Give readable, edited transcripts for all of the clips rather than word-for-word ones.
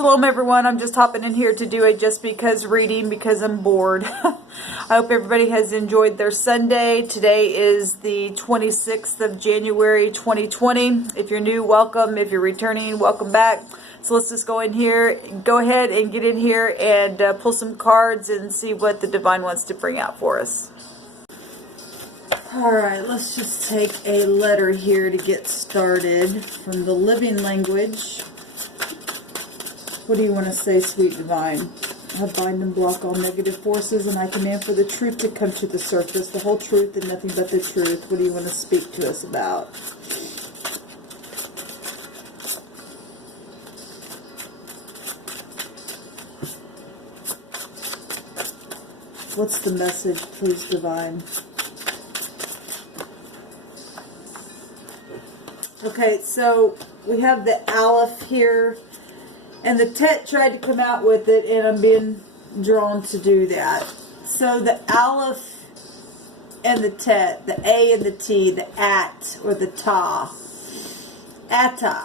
Shalom everyone, I'm just hopping in here to do a just because reading because I'm bored. I hope everybody has enjoyed their Sunday. Today is the 26th of January 2020. If you're new, welcome. If you're returning, welcome back. So let's just go ahead and get in here and pull some cards and see what the Divine wants to bring out for us. Alright, let's just take a letter here to get started from the living language. What do you want to say, sweet Divine? I bind and block all negative forces, and I command for the truth to come to the surface, the whole truth and nothing but the truth. What do you want to speak to us about? What's the message, please, Divine? Okay, so we have the Aleph here. And the Tet tried to come out with it, and I'm being drawn to do that. So the Aleph and the Tet, the A and the T, the At or the Ta. Atta.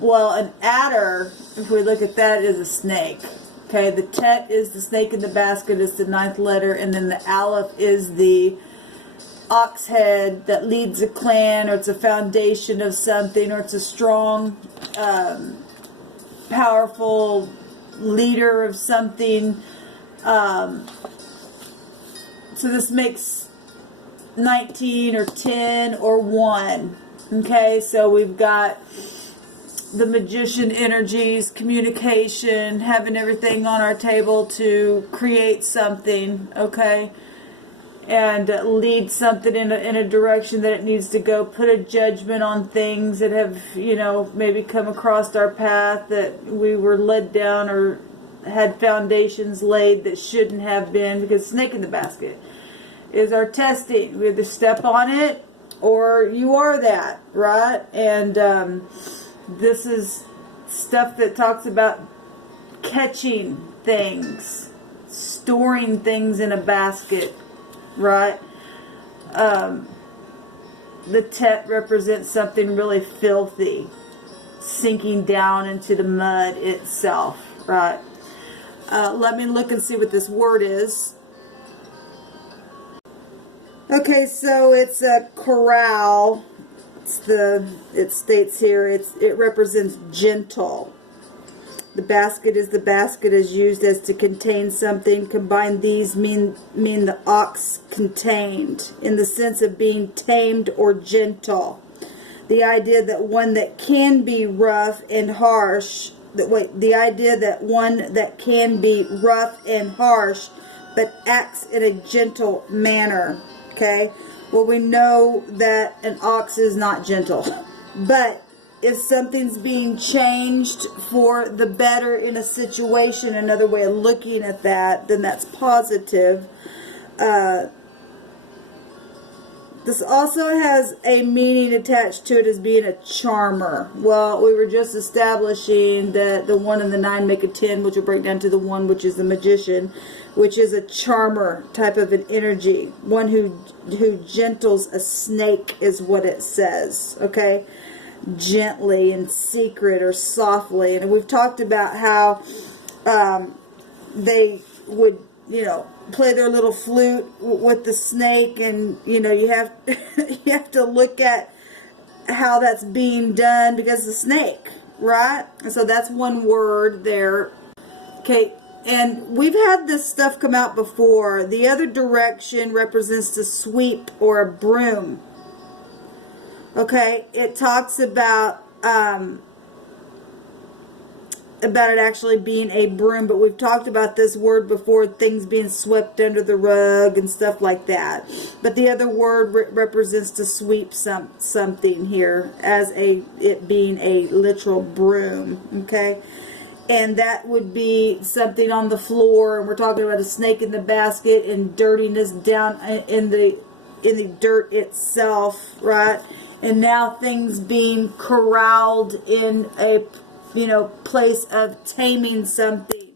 Well, an adder, if we look at that, is a snake. Okay, the Tet is the snake in the basket, is the 9th letter, and then the Aleph is the ox head that leads a clan, or it's a foundation of something, or it's a strong powerful leader of something. So this makes 19 or 10 or 1. Okay, so we've got the magician energies, communication, having everything on our table to create something, okay, and lead something in a direction that it needs to go, put a judgment on things that have, you know, maybe come across our path that we were led down or had foundations laid that shouldn't have been, because snake in the basket is our testing. We either step on it or you are that, right? And this is stuff that talks about catching things, storing things in a basket, right? The Tet represents something really filthy, sinking down into the mud itself, right? Let me look and see what this word is. Okay, so it's a corral. It states here it represents gentle. The basket is used as to contain something. Combine these mean the ox contained, in the sense of being tamed or gentle. The idea that one that can be rough and harsh, the idea that one that can be rough and harsh, but acts in a gentle manner. Okay? Well, we know that an ox is not gentle, but if something's being changed for the better in a situation, another way of looking at that, then that's positive. This also has a meaning attached to it as being a charmer. Well, we were just establishing that the 1 and the 9 make a 10, which will break down to the 1, which is the magician, which is a charmer type of an energy. One who gentles a snake is what it says, okay? Gently and secret or softly. And we've talked about how they would, you know, play their little flute with the snake, and you know, you have you have to look at how that's being done because the snake, right? And so that's one word there. Okay, and we've had this stuff come out before. The other direction represents to sweep or a broom. Okay, it talks about it actually being a broom, but we've talked about this word before, things being swept under the rug and stuff like that. But the other word represents to sweep something here as it being a literal broom, okay? And that would be something on the floor, and we're talking about a snake in the basket and dirtiness down in the dirt itself, right? And now things being corralled in a, you know, place of taming something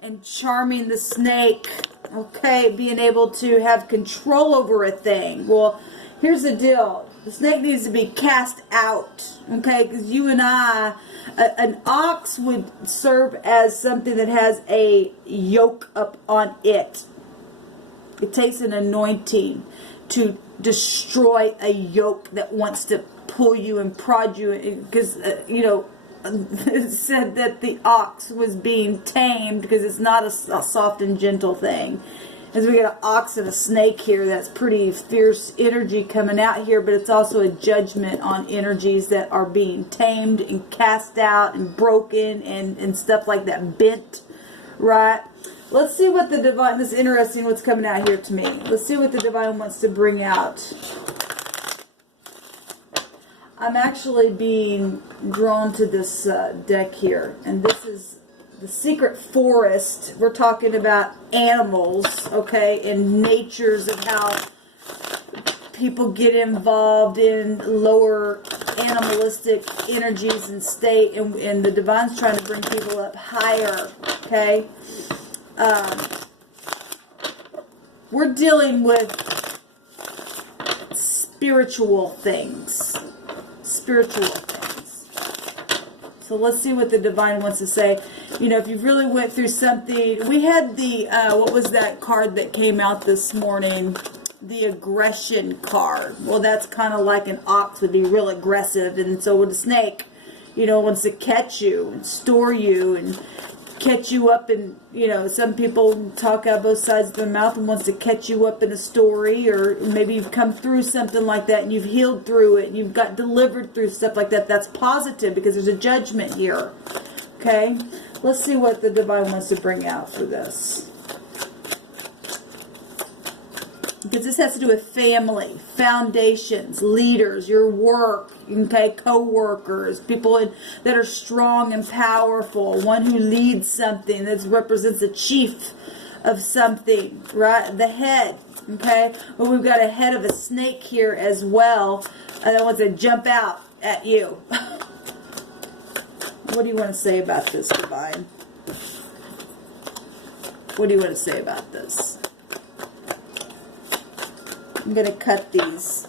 and charming the snake, okay, being able to have control over a thing. Well, here's the deal. The snake needs to be cast out, okay? Because you and I, an ox would serve as something that has a yoke up on it. It takes an anointing to destroy a yoke that wants to pull you and prod you. Because, you know, it said that the ox was being tamed because it's not a soft and gentle thing. As we got an ox and a snake here, that's pretty fierce energy coming out here, but it's also a judgment on energies that are being tamed and cast out and broken and stuff like that, bent, right? Let's see what the divine, this is interesting what's coming out here to me. Let's see what the divine wants to bring out. I'm actually being drawn to this deck here, and this is the secret forest. We're talking about animals, okay, and natures of how people get involved in lower animalistic energies and state, and the divine's trying to bring people up higher, okay? We're dealing with spiritual things. Spiritual things. So let's see what the divine wants to say. You know, if you really went through something, we had the, what was that card that came out this morning? The aggression card. Well, that's kind of like an ox would be real aggressive, and so would a snake, you know, wants to catch you and store you and catch you up, and, you know, some people talk out both sides of their mouth and wants to catch you up in a story, or maybe you've come through something like that and you've healed through it and you've got delivered through stuff like that. That's positive because there's a judgment here. Okay, let's see what the divine wants to bring out for this. Because this has to do with family, foundations, leaders, your work, okay, co-workers, people that are strong and powerful, one who leads something, that represents the chief of something, right? The head, okay? But we've got a head of a snake here as well, and that wants to jump out at you. What do you want to say about this, divine? What do you want to say about this? I'm going to cut these.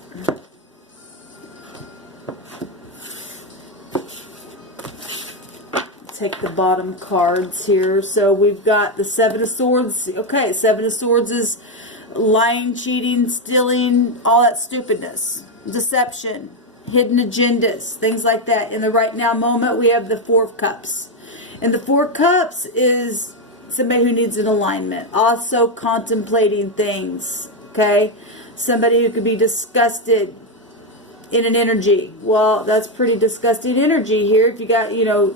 Take the bottom cards here. So we've got the Seven of Swords. Okay, Seven of Swords is lying, cheating, stealing, all that stupidness, deception, hidden agendas, things like that. In the right now moment, we have the Four of Cups. And the Four of Cups is somebody who needs an alignment. Also contemplating things, okay? Somebody who could be disgusted in an energy. Well, that's pretty disgusting energy here. If you got, you know,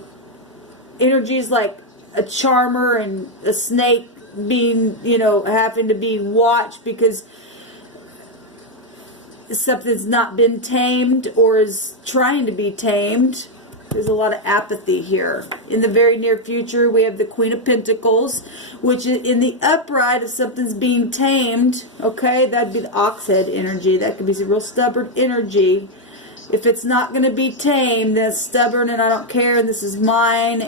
energies like a charmer and a snake being, you know, having to be watched because something's not been tamed or is trying to be tamed. There's a lot of apathy here. In the very near future, we have the Queen of Pentacles, which is in the upright, if something's being tamed, okay, that'd be the ox head energy. That could be some real stubborn energy. If it's not going to be tamed, then it's stubborn and I don't care and this is mine.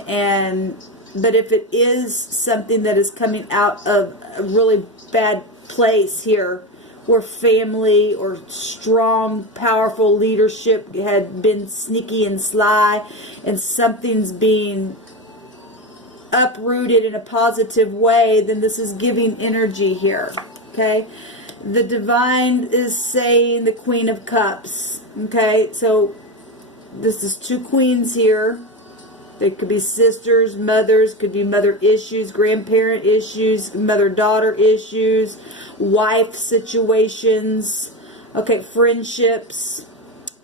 But if it is something that is coming out of a really bad place here, where family or strong, powerful leadership had been sneaky and sly, and something's being uprooted in a positive way, then this is giving energy here, okay? The divine is saying the Queen of Cups, okay? So this is two queens here. There could be sisters, mothers, could be mother issues, grandparent issues, mother-daughter issues, wife situations, okay, friendships.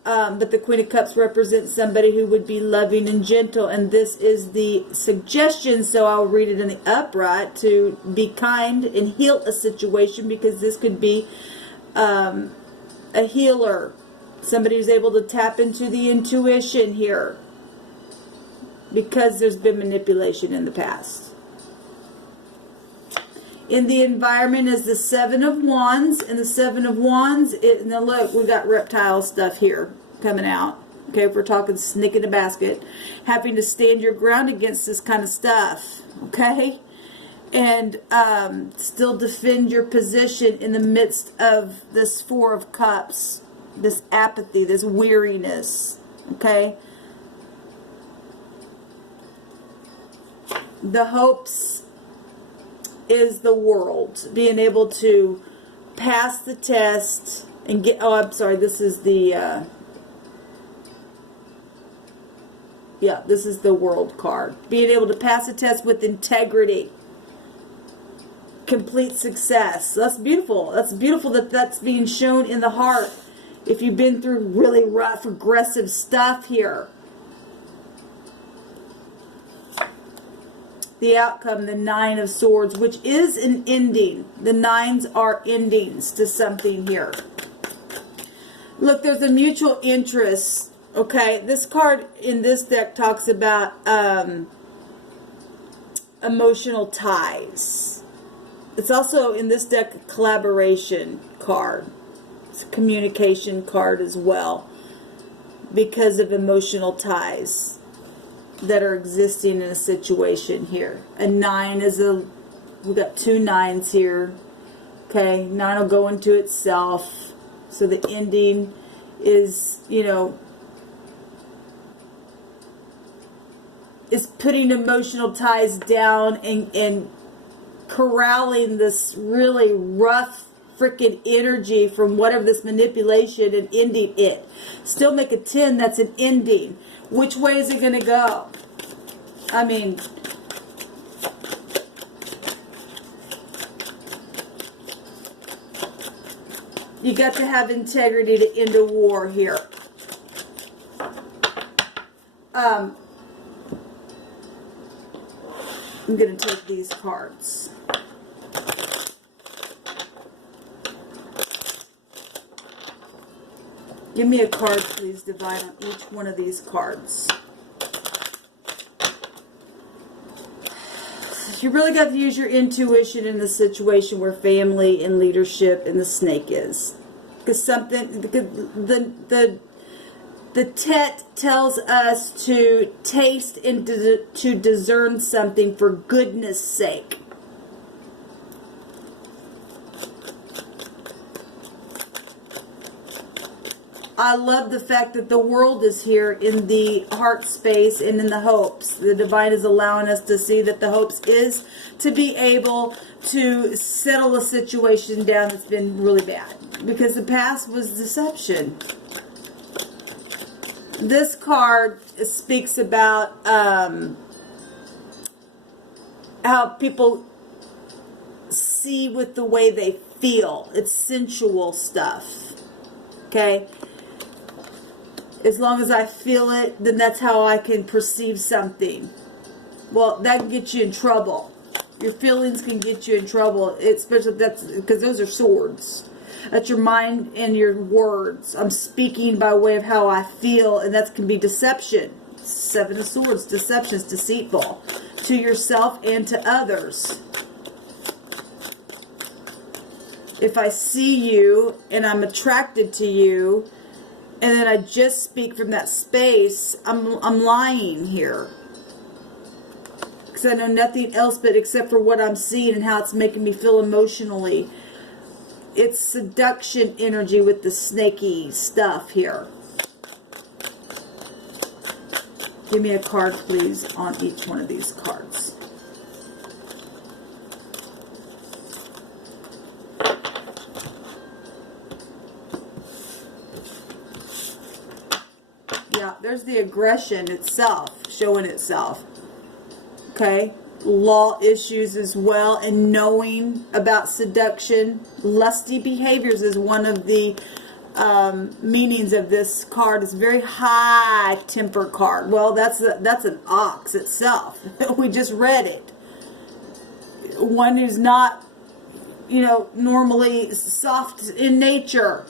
But the Queen of Cups represents somebody who would be loving and gentle. And this is the suggestion, so I'll read it in the upright, to be kind and heal a situation, because this could be a healer. Somebody who's able to tap into the intuition here, because there's been manipulation in the past. In the environment is the Seven of Wands, and the Seven of Wands, now look, we got reptile stuff here coming out. Okay, if we're talking snake in a basket, having to stand your ground against this kind of stuff, okay? And still defend your position in the midst of this Four of Cups. this apathy, this weariness, okay? The hopes is the world, being able to pass the test and get, oh, I'm sorry, this is the, yeah, this is the world card. Being able to pass the test with integrity. Complete success. That's beautiful. That's beautiful that that's being shown in the heart. If you've been through really rough, aggressive stuff here. The outcome, the Nine of Swords, which is an ending. The nines are endings to something here. Look, there's a mutual interest. Okay, this card in this deck talks about emotional ties. It's also in this deck a collaboration card. It's a communication card as well, because of emotional ties that are existing in a situation here. A 9 is a, we've got 2 9s here. Okay, 9 will go into itself. So the ending is, you know, is putting emotional ties down and corralling this really rough freaking energy from whatever this manipulation and ending it. Still make a 10, that's an ending. Which way is it going to go? I mean, you got to have integrity to end a war here. I'm going to take these cards. Give me a card, please, Divine, on each one of these cards. You really got to use your intuition in the situation where family and leadership and the snake is. Because something, the Tet tells us to taste and to discern something for goodness sake. I love the fact that the world is here in the heart space and in the hopes. The divine is allowing us to see that the hopes is to be able to settle a situation down that's been really bad. Because the past was deception. This card speaks about how people see with the way they feel. It's sensual stuff. Okay? As long as I feel it, then that's how I can perceive something. Well, that can get you in trouble. Your feelings can get you in trouble, especially that's because those are swords. That's your mind and your words. I'm speaking by way of how I feel, and that can be deception. 7 of Swords, deception is deceitful to yourself and to others. If I see you and I'm attracted to you, and then I just speak from that space, I'm lying here. Because I know nothing else but except for what I'm seeing and how it's making me feel emotionally. It's seduction energy with the snaky stuff here. Give me a card, please, on each one of these cards. Yeah, there's the aggression itself, showing itself. Okay? Law issues as well, and knowing about seduction. Lusty behaviors is one of the meanings of this card. It's a very high temper card. Well, that's an ox itself. We just read it. One who's not, you know, normally soft in nature.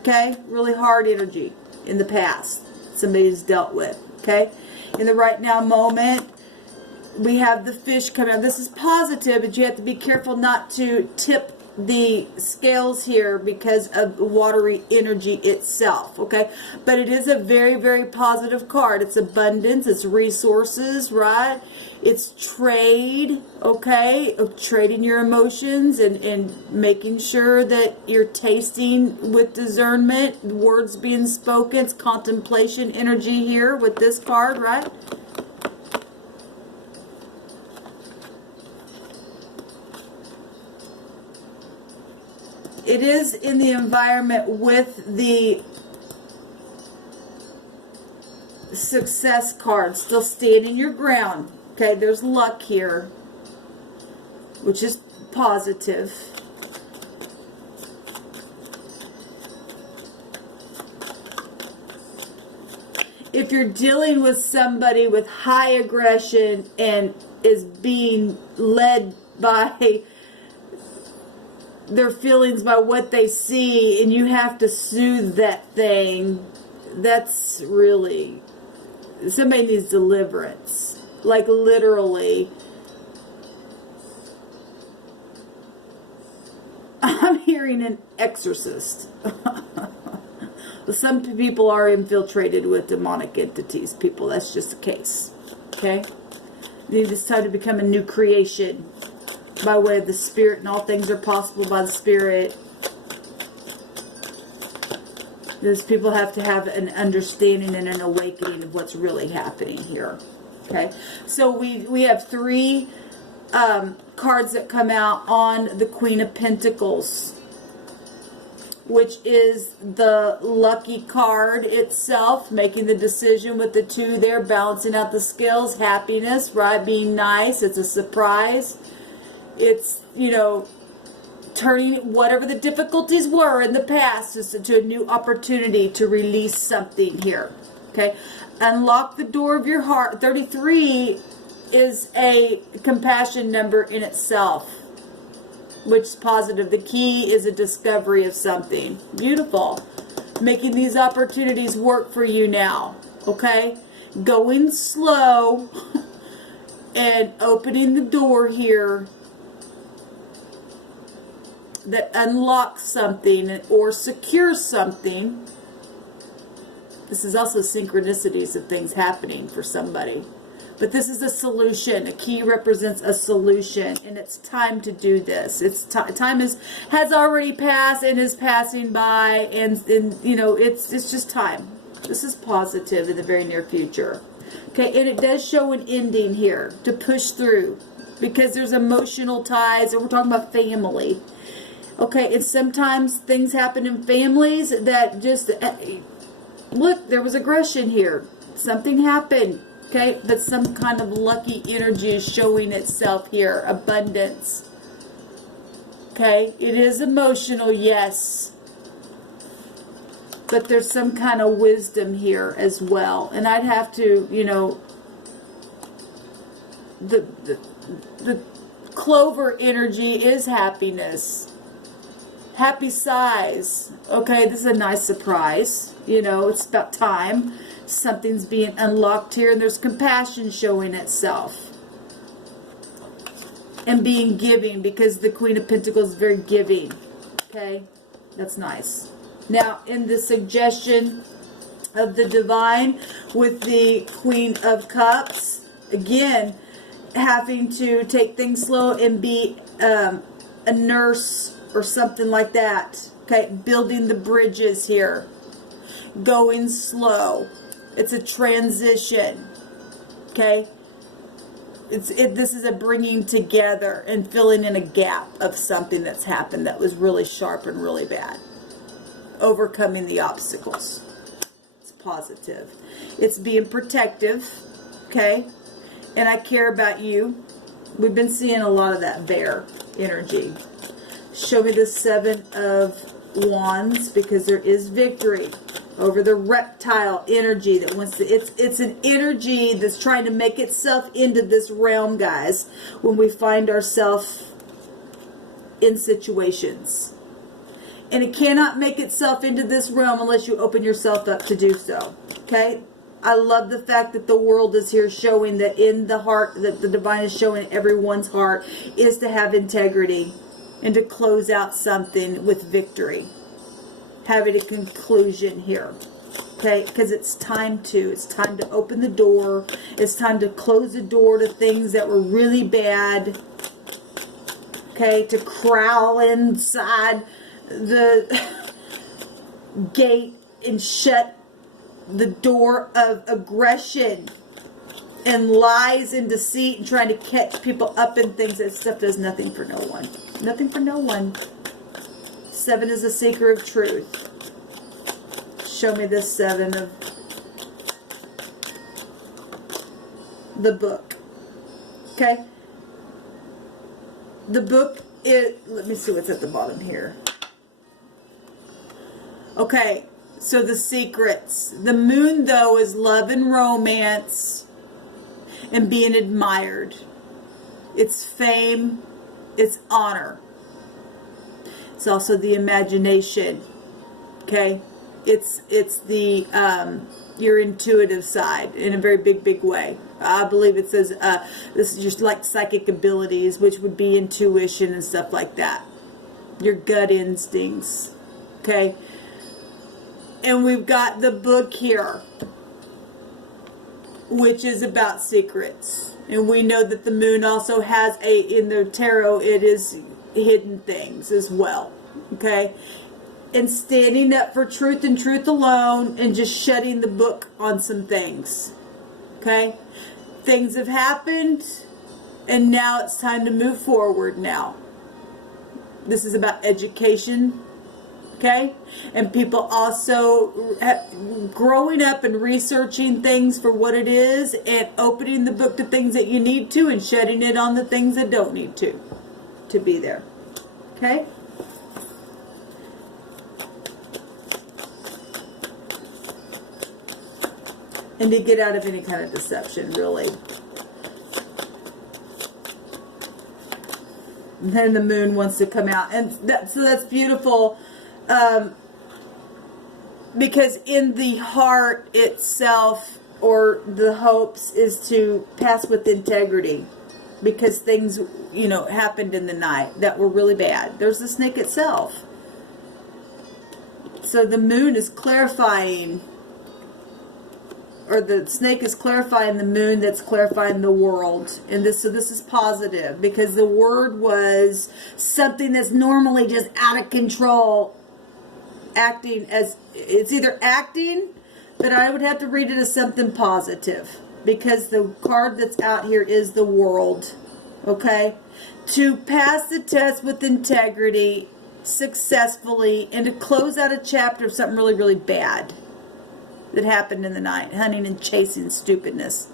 Okay? Really hard energy in the past. Somebody's dealt with. Okay? In the right now moment, we have the fish coming out. This is positive, but you have to be careful not to tip the scales here because of watery energy itself, okay? But it is a very, very positive card. It's abundance, it's resources, right? It's trade, okay? Trading your emotions and making sure that you're tasting with discernment, words being spoken. It's contemplation energy here with this card, right? It is in the environment with the success card. Still standing your ground. Okay, there's luck here, which is positive. If you're dealing with somebody with high aggression and is being led by their feelings, by what they see, and you have to soothe that thing, that's really, somebody needs deliverance. Like literally. I'm hearing an exorcist. Some people are infiltrated with demonic entities, people. That's just the case. Okay? It's time to become a new creation by way of the Spirit, and all things are possible by the Spirit. Those people have to have an understanding and an awakening of what's really happening here. Okay, so we have three cards that come out on the Queen of Pentacles, which is the lucky card itself, making the decision with the two there, balancing out the scales, happiness, right, being nice. It's a surprise. It's, you know, turning whatever the difficulties were in the past to a new opportunity to release something here. Okay, unlock the door of your heart. 33 is a compassion number in itself, which is positive. The key is a discovery of something. Beautiful. Making these opportunities work for you now. Okay, going slow and opening the door here that unlocks something or secures something. This is also synchronicities of things happening for somebody. But this is a solution. A key represents a solution, and it's time to do this. It's time has already passed and is passing by, and you know, it's just time. This is positive in the very near future. Okay, and it does show an ending here to push through, because there's emotional ties, and we're talking about family. Okay, and sometimes things happen in families that just, look, there was aggression here. Something happened, okay? But some kind of lucky energy is showing itself here. Abundance. Okay? It is emotional, yes. But there's some kind of wisdom here as well. And I'd have to, you know, the clover energy is happiness. Happy size. Okay, this is a nice surprise. You know, it's about time. Something's being unlocked here, and there's compassion showing itself. And being giving, because the Queen of Pentacles is very giving. Okay, that's nice. Now, in the suggestion of the divine with the Queen of Cups, again, having to take things slow and be a nurse or something like that. Okay, building the bridges here. Going slow. It's a transition. Okay? This is a bringing together and filling in a gap of something that's happened that was really sharp and really bad. Overcoming the obstacles. It's positive. It's being protective. Okay? And I care about you. We've been seeing a lot of that bear energy. Show me the Seven of Wands, because there is victory over the reptile energy that wants to, it's an energy that's trying to make itself into this realm, guys, when we find ourselves in situations. And it cannot make itself into this realm unless you open yourself up to do so. Okay? I love the fact that the world is here showing that in the heart, that the divine is showing everyone's heart is to have integrity and to close out something with victory. Having a conclusion here. Okay, because it's time to. It's time to open the door. It's time to close the door to things that were really bad. Okay, to crawl inside the gate and shut the door of aggression and lies and deceit and trying to catch people up in things. That stuff does nothing for no one. Nothing for no one. 7 is a seeker of truth. Show me this 7 of the book. Okay? The book is, let me see what's at the bottom here. Okay, so the secrets. The moon, though, is love and romance and being admired. It's fame. It's honor. It's also the imagination. Okay? It's the your intuitive side in a very big way. I believe it says this is just like psychic abilities, which would be intuition and stuff like that. Your gut instincts. Okay? And we've got the book here, which is about secrets. And we know that the moon also has in the tarot, it is hidden things as well. Okay? And standing up for truth and truth alone and just shutting the book on some things. Okay? Things have happened and now it's time to move forward now. This is about education. Okay? And people also growing up and researching things for what it is and opening the book to things that you need to and shutting it on the things that don't need to be there. Okay? And to get out of any kind of deception, really. And then the moon wants to come out. And so that's beautiful. Because in the heart itself, or the hopes, is to pass with integrity. Because things, happened in the night that were really bad. There's the snake itself. So the moon is clarifying, or the snake is clarifying the moon that's clarifying the world. And so this is positive, because the word was something that's normally just out of control, acting as, it's either acting, but I would have to read it as something positive, because the card that's out here is the world. Okay? To pass the test with integrity successfully, and to close out a chapter of something really, really bad that happened in the night. Hunting and chasing stupidness.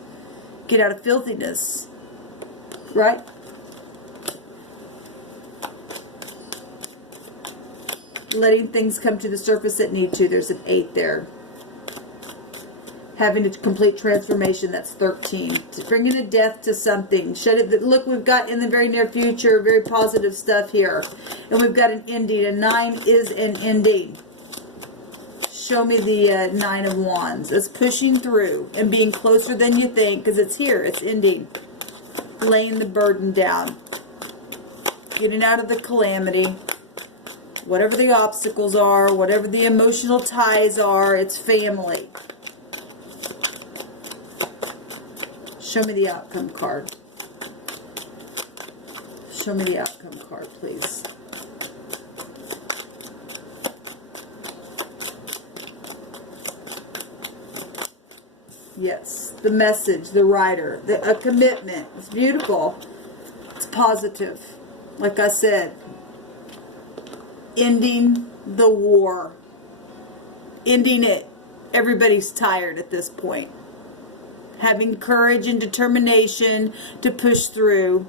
Get out of filthiness. Right? Letting things come to the surface that need to. There's an 8 there. Having a complete transformation. That's 13. Bringing a death to something. Shut it. Look, we've got in the very near future very positive stuff here. And we've got an ending. A 9 is an ending. Show me the 9 of Wands. It's pushing through and being closer than you think, because it's here. It's ending. Laying the burden down. Getting out of the calamity. Whatever the obstacles are, whatever the emotional ties are, it's family. Show me the outcome card. Show me the outcome card, please. Yes, the message, the writer, a commitment. It's beautiful. It's positive. Like I said, ending the war. Ending it. Everybody's tired at this point. Having courage and determination to push through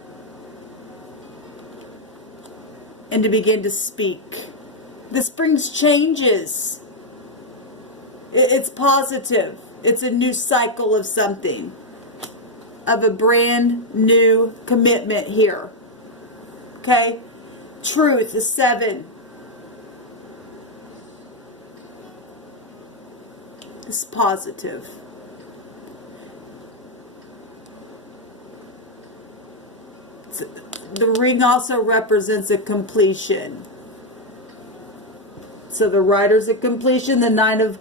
and to begin to speak. This brings changes. It's positive. It's a new cycle of something. Of a brand new commitment here. Okay? Truth is 7. It's positive. The ring also represents a completion. So the rider's a completion. The 9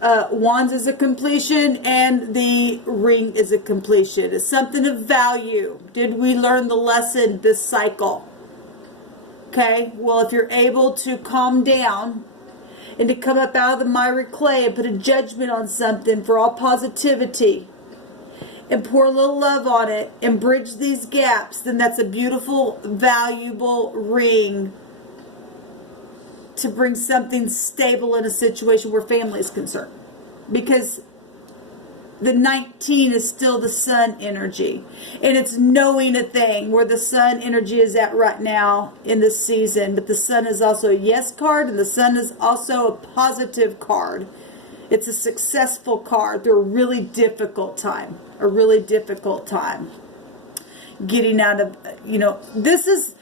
Wands is a completion, and the ring is a completion. It's something of value. Did we learn the lesson this cycle? Okay, well, if you're able to calm down and to come up out of the miry clay and put a judgment on something for all positivity and pour a little love on it and bridge these gaps, then that's a beautiful, valuable ring to bring something stable in a situation where family is concerned. Because the 19 is still the sun energy. And it's knowing a thing where the sun energy is at right now in this season. But the sun is also a yes card, and the sun is also a positive card. It's a successful card through a really difficult time. A really difficult time. Getting out of, this is,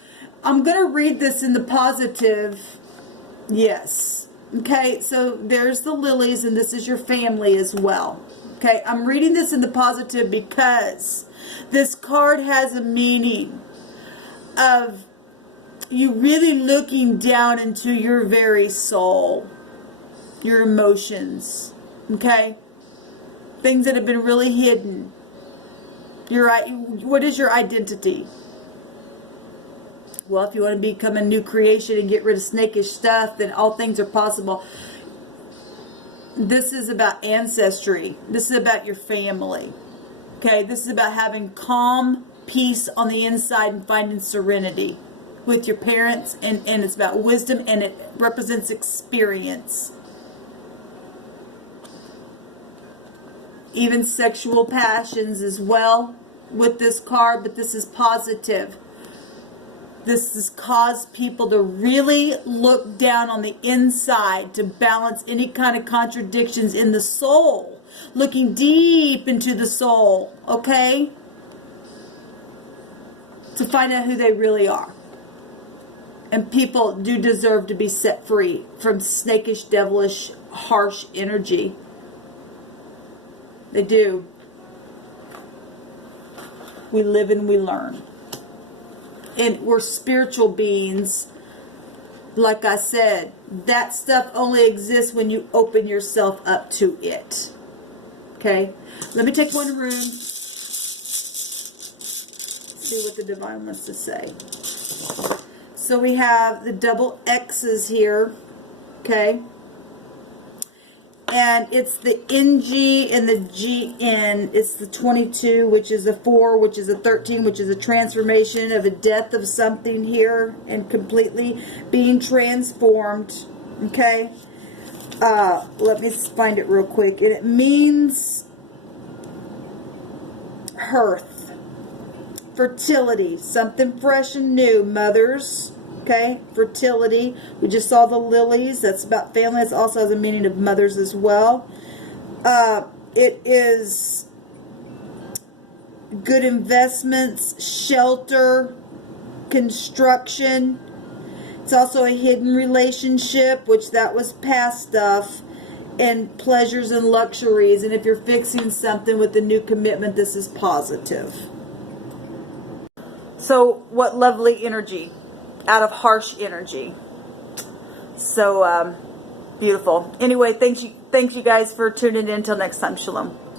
I'm going to read this in the positive. Yes. Okay, so there's the lilies, and this is your family as well. Okay, I'm reading this in the positive because this card has a meaning of you really looking down into your very soul, your emotions, okay? Things that have been really hidden. What is your identity? Well, if you want to become a new creation and get rid of snakish stuff, then all things are possible. This is about ancestry. This is about your family. Okay, this is about having calm peace on the inside and finding serenity with your parents. And it's about wisdom, and it represents experience. Even sexual passions as well with this card, but this is positive. This has caused people to really look down on the inside to balance any kind of contradictions in the soul. Looking deep into the soul, okay? To find out who they really are. And people do deserve to be set free from snakish, devilish, harsh energy. They do. We live and we learn. And we're spiritual beings. Like I said, that stuff only exists when you open yourself up to it. Okay? Let me take one rune. See what the divine wants to say. So we have the double X's here. Okay? And it's the NG and the GN. It's the 22, which is a 4, which is a 13, which is a transformation of a death of something here and completely being transformed. Okay? Let me find it real quick. And it means hearth, fertility, something fresh and new, mothers. Okay, fertility. We just saw the lilies. That's about family. It also has a meaning of mothers as well. It is good investments, shelter, construction. It's also a hidden relationship, which that was past stuff, and pleasures and luxuries. And if you're fixing something with a new commitment, this is positive. So what lovely energy out of harsh energy. So beautiful. Anyway, thanks you guys for tuning in. Till next time. Shalom.